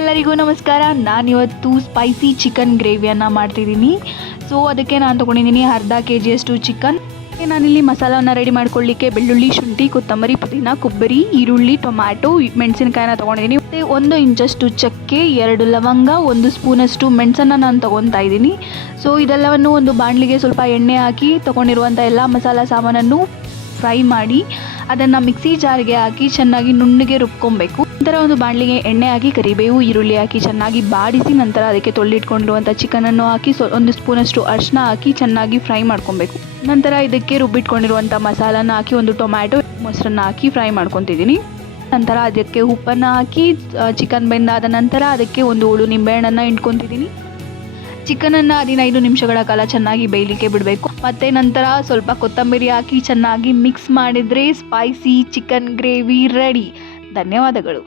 ಎಲ್ಲರಿಗೂ ನಮಸ್ಕಾರ. ನಾನಿವತ್ತು ಸ್ಪೈಸಿ ಚಿಕನ್ ಗ್ರೇವಿಯನ್ನು ಮಾಡ್ತಿದ್ದೀನಿ. ಸೊ ಅದಕ್ಕೆ ನಾನು ತೊಗೊಂಡಿದ್ದೀನಿ ಅರ್ಧ KGಯಷ್ಟು ಚಿಕನ್. ನಾನಿಲ್ಲಿ ಮಸಾಲವನ್ನು ರೆಡಿ ಮಾಡ್ಕೊಳ್ಳಿಕ್ಕೆ ಬೆಳ್ಳುಳ್ಳಿ, ಶುಂಠಿ, ಕೊತ್ತಂಬರಿ, ಪುದೀನ, ಕೊಬ್ಬರಿ, ಈರುಳ್ಳಿ, ಟೊಮ್ಯಾಟೊ, ಮೆಣಸಿನಕಾಯಿನ ತೊಗೊಂಡಿದ್ದೀನಿ. ಮತ್ತು 1 ಇಂಚಷ್ಟು ಚಕ್ಕೆ, 2 ಲವಂಗ, 1 ಸ್ಪೂನಷ್ಟು ಮೆಣಸನ್ನು ನಾನು ತೊಗೊತಾ ಇದ್ದೀನಿ. ಸೊ ಇದೆಲ್ಲವನ್ನು ಒಂದು ಬಾಣಲಿಗೆ ಸ್ವಲ್ಪ ಎಣ್ಣೆ ಹಾಕಿ ತೊಗೊಂಡಿರುವಂಥ ಎಲ್ಲ ಮಸಾಲ ಸಾಮಾನನ್ನು ಫ್ರೈ ಮಾಡಿ ಅದನ್ನು ಮಿಕ್ಸಿ ಜಾರ್ಗೆ ಹಾಕಿ ಚೆನ್ನಾಗಿ ನುಣ್ಣಗೆ ರುಬ್ಕೊಬೇಕು. ನಂತರ ಒಂದು ಬಾಣಲಿಗೆ ಎಣ್ಣೆ ಹಾಕಿ ಕರಿಬೇವು, ಈರುಳ್ಳಿ ಹಾಕಿ ಚೆನ್ನಾಗಿ ಬಾಡಿಸಿ ನಂತರ ಅದಕ್ಕೆ ತೊಳೆದಿಟ್ಕೊಂಡಿರುವಂಥ ಚಿಕನನ್ನು ಹಾಕಿ 1 ಸ್ಪೂನಷ್ಟು ಅರಿಶಿನ ಹಾಕಿ ಚೆನ್ನಾಗಿ ಫ್ರೈ ಮಾಡ್ಕೊಬೇಕು. ನಂತರ ಇದಕ್ಕೆ ರುಬ್ಬಿಟ್ಕೊಂಡಿರುವಂಥ ಮಸಾಲನ ಹಾಕಿ 1 ಟೊಮ್ಯಾಟೊ, ಮೊಸರನ್ನ ಹಾಕಿ ಫ್ರೈ ಮಾಡ್ಕೊತಿದ್ದೀನಿ. ನಂತರ ಅದಕ್ಕೆ ಉಪ್ಪನ್ನು ಹಾಕಿ ಚಿಕನ್ ಬೆಂದಾದ ನಂತರ ಅದಕ್ಕೆ 1 ಹೋಳು ನಿಂಬೆಹಣ್ಣನ್ನು ಹಿಂಡ್ಕೊತಿದ್ದೀನಿ. ಚಿಕನನ್ನು 15 ನಿಮಿಷಗಳ ಕಾಲ ಚೆನ್ನಾಗಿ ಬೇಯಲಿಕ್ಕೆ ಬಿಡಬೇಕು. ಮತ್ತು ನಂತರ ಸ್ವಲ್ಪ ಕೊತ್ತಂಬರಿ ಹಾಕಿ ಚೆನ್ನಾಗಿ ಮಿಕ್ಸ್ ಮಾಡಿದರೆ ಸ್ಪೈಸಿ ಚಿಕನ್ ಗ್ರೇವಿ ರೆಡಿ. ಧನ್ಯವಾದಗಳು.